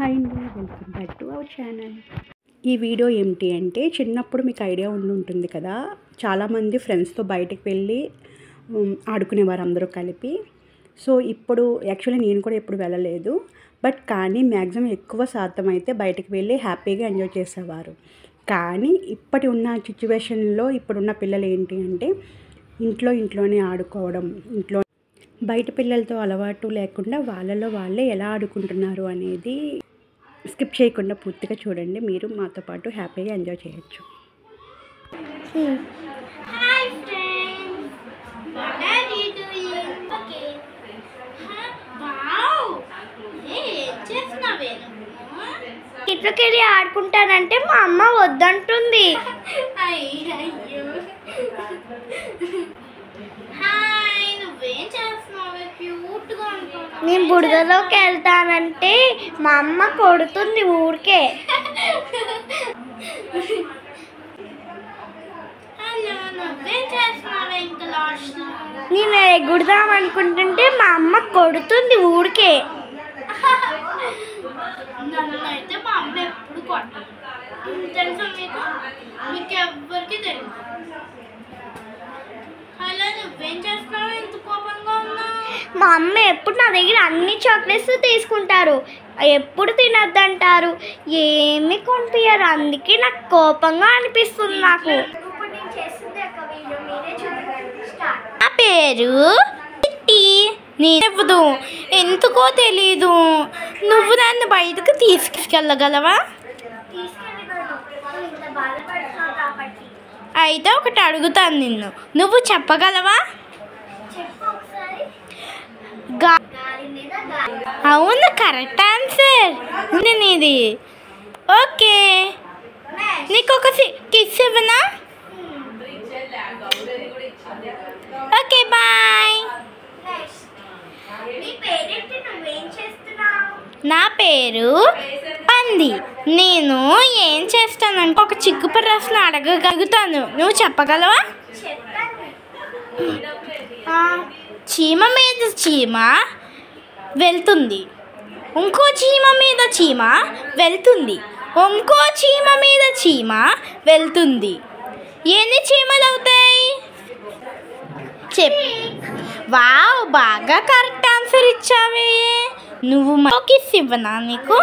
Hi అండి, welcome back to our channel. ఈ video ఏమిటి అంటే, చిన్నప్పుడు మీకు ఐడియా ఉంటుంది కదా, చాలామంది ఫ్రెండ్స్తో బయటకు వెళ్ళి ఆడుకునేవారు అందరూ కలిపి. సో ఇప్పుడు యాక్చువల్లీ నేను కూడా ఎప్పుడు వెళ్ళలేదు, బట్ కానీ మ్యాక్సిమం ఎక్కువ శాతం అయితే బయటకు వెళ్ళి హ్యాపీగా ఎంజాయ్ చేసేవారు. కానీ ఇప్పటి ఉన్న సిచ్యువేషన్లో ఇప్పుడున్న పిల్లలు ఏంటి అంటే, ఇంట్లోనే ఆడుకోవడం, బయట పిల్లలతో అలవాటు లేకుండా వాళ్ళలో వాళ్ళే ఎలా ఆడుకుంటున్నారు అనేది స్కిప్ చేయకుండా పూర్తిగా చూడండి. మీరు మాతో పాటు హ్యాపీగా ఎంజాయ్ చేయొచ్చు. Hi friends, what are you doing? Okay. Wow. చేస్తున్నావే ఇంట్లోకి వెళ్ళి ఆడుకుంటానంటే మా అమ్మ వద్దంటుంది. అయ్యో. హాయ్, నువ్వేం చేస్తున్నావు? క్యూట్గా ఉంటావు. నేను బురదలోకి వెళ్తానంటే మా అమ్మ కొడుతుంది ఊరికే. నేను ఎగురుదాం అనుకుంటుంటే మా అమ్మ కొడుతుంది ఊరికే. నన్ను అయితే మా అమ్మ ఎప్పుడు కొట్టదు, తెలుసా మీకు? మీకు ఎవ్వరికి తెలియదు. అలా నువ్వేం చేస్తున్నావు? ఎంత కోపంగా ఉన్నా? మా అమ్మ ఎప్పుడు నా దగ్గర అన్ని చాక్లెట్స్ తీసుకుంటారు, ఎప్పుడు తినద్దంటారు, ఏమి కొనిపించారు. అందుకే నాకు కోపంగా అనిపిస్తుంది. నాకు నా పేరు నేను ఎందుకో తెలీదు. నువ్వు నన్ను బయటకు తీసుకెళ్ళగలవా? అయితే ఒకటి అడుగుతాను నిన్ను, నువ్వు చెప్పగలవా? అవును, కరెక్ట్ ఆన్సర్ ఇది. ఓకే, నీకు ఒక కిస్ ఇవ్వనా? Okay, bye. నా పేరు పంది. నేను ఏం చేస్తానంటే ఒక చిక్కు ప్రశ్న అడగగలుగుతాను, నువ్వు చెప్పగలవా? చీమ మీద చీమ వెళ్తుంది, ఇంకో చీమ మీద చీమ వెళ్తుంది, ఇంకో చీమ మీద చీమ వెళ్తుంది. ఎన్ని చీమలు అవుతాయి? వావ్, బాగా కరెక్ట్ ఆన్సర్ ఇచ్చావే. నువ్వు కిస్ ఇవ్వనా నీకు?